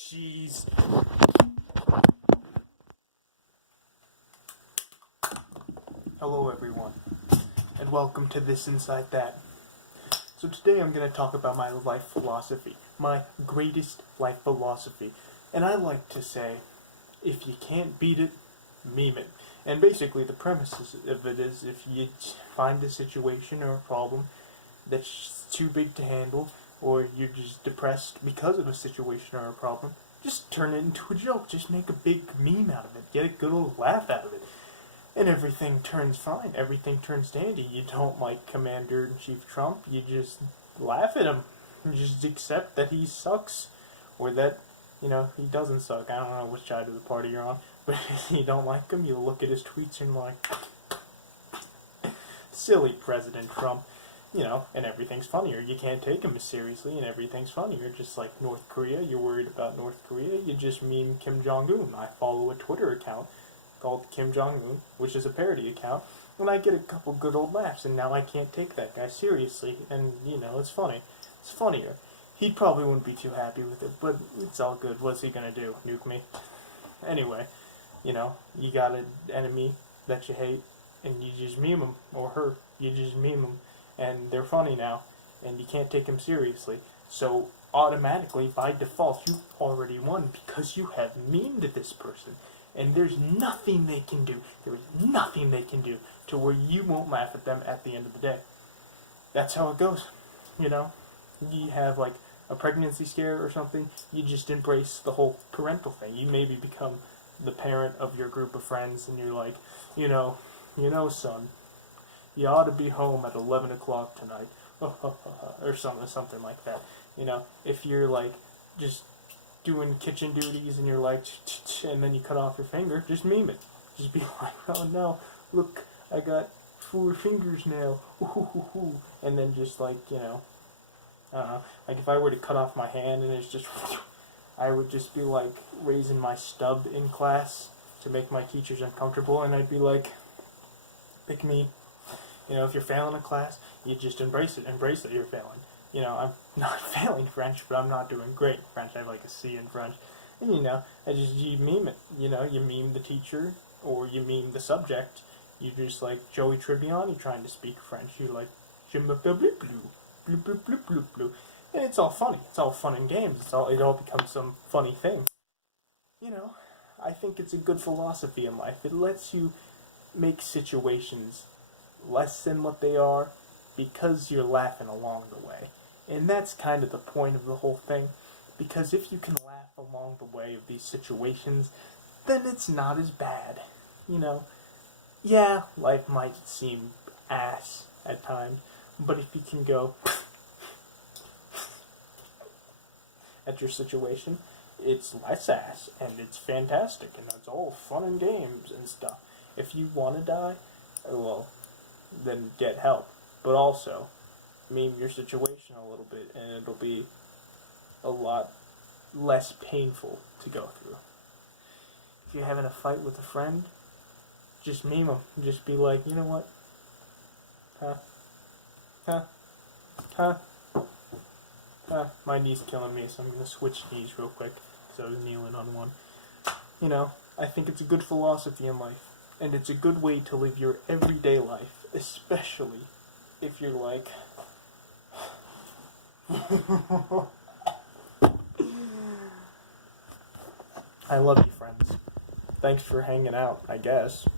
Jeez. Hello everyone, and welcome to This Inside That. So today I'm going to talk about my life philosophy, my greatest life philosophy. And I like to say, if you can't beat it, meme it. And basically the premise of it is, if you find a situation or a problem that's too big to handle, or you're just depressed because of a situation or a problem, just turn it into a joke. Just make a big meme out of it. Get a good old laugh out of it. And everything turns fine. Everything turns dandy. You don't like Commander-in-Chief Trump. You just laugh at him. You just accept that he sucks. Or that, he doesn't suck. I don't know which side of the party you're on. But if you don't like him, you look at his tweets and like, silly President Trump. And everything's funnier. You can't take him as seriously, and everything's funnier. Just like North Korea, you're worried about North Korea, you just meme Kim Jong-un. I follow a Twitter account called Kim Jong-un, which is a parody account, and I get a couple good old laughs, and now I can't take that guy seriously, and, it's funny. It's funnier. He probably wouldn't be too happy with it, but it's all good. What's he gonna do? Nuke me? Anyway, you got an enemy that you hate, and you just meme him, or her. You just meme him, and they're funny now, and you can't take them seriously. So, automatically, by default, you already won, because you have memed this person. And there's nothing they can do. There is nothing they can do to where you won't laugh at them at the end of the day. That's how it goes. You have like a pregnancy scare or something, you just embrace the whole parental thing. You maybe become the parent of your group of friends, and you're like, son, you ought to be home at 11 o'clock tonight, or something like that. If you're like just doing kitchen duties and you're like, and then you cut off your finger, just meme it. Just be like, oh no, look, I got 4 fingers now, and then just like, I don't know, like if I were to cut off my hand and it's just, I would just be like raising my stub in class to make my teachers uncomfortable, and I'd be like, pick me. If you're failing a class, you just embrace it you're failing. I'm not failing French, but I'm not doing great in French. I have like a C in French. And, you meme it. You meme the teacher, or you meme the subject. You just like Joey Tribbiani trying to speak French. You like, je m'appelle blue, blue, blue, blue, blue, blue. And it's all funny. It's all fun and games. It all becomes some funny thing. I think it's a good philosophy in life. It lets you make situations less than what they are, because you're laughing along the way. And that's kind of the point of the whole thing, because if you can laugh along the way of these situations, then it's not as bad. Yeah, life might seem ass at times, but if you can go at your situation, it's less ass, and it's fantastic, and it's all fun and games and stuff. If you want to die, well, then get help. But also, meme your situation a little bit, and it'll be a lot less painful to go through. If you're having a fight with a friend, just meme them. Just be like, you know what? My knee's killing me, so I'm going to switch knees real quick, because I was kneeling on one. I think it's a good philosophy in life, and it's a good way to live your everyday life, especially if you're like, I love you, friends. Thanks for hanging out, I guess.